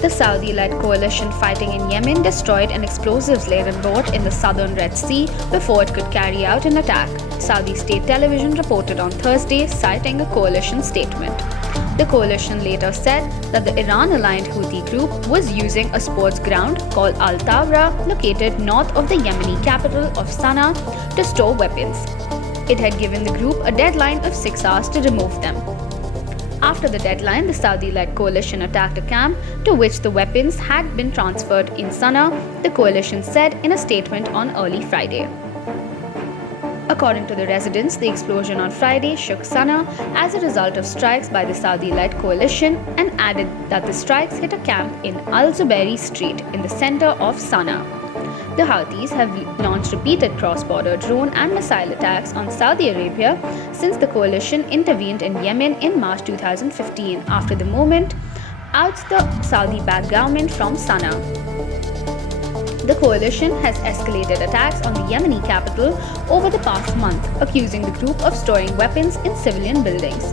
The Saudi-led coalition fighting in Yemen destroyed an explosives-laden boat in the southern Red Sea before it could carry out an attack, Saudi state television reported on Thursday, citing a coalition statement. The coalition later said that the Iran-aligned Houthi group was using a sports ground called Al Tawra, located north of the Yemeni capital of Sana'a, to store weapons. It had given the group a deadline of 6 hours to remove them. After the deadline, the Saudi-led coalition attacked a camp to which the weapons had been transferred in Sana'a, the coalition said in a statement on early Friday. According to the residents, the explosion on Friday shook Sana'a as a result of strikes by the Saudi-led coalition and added that the strikes hit a camp in Al-Zubairi Street in the center of Sana'a. The Houthis have launched repeated cross-border drone and missile attacks on Saudi Arabia since the coalition intervened in Yemen in March 2015 after the movement outs the Saudi-backed government from Sana'a. The coalition has escalated attacks on the Yemeni capital over the past month, accusing the group of storing weapons in civilian buildings.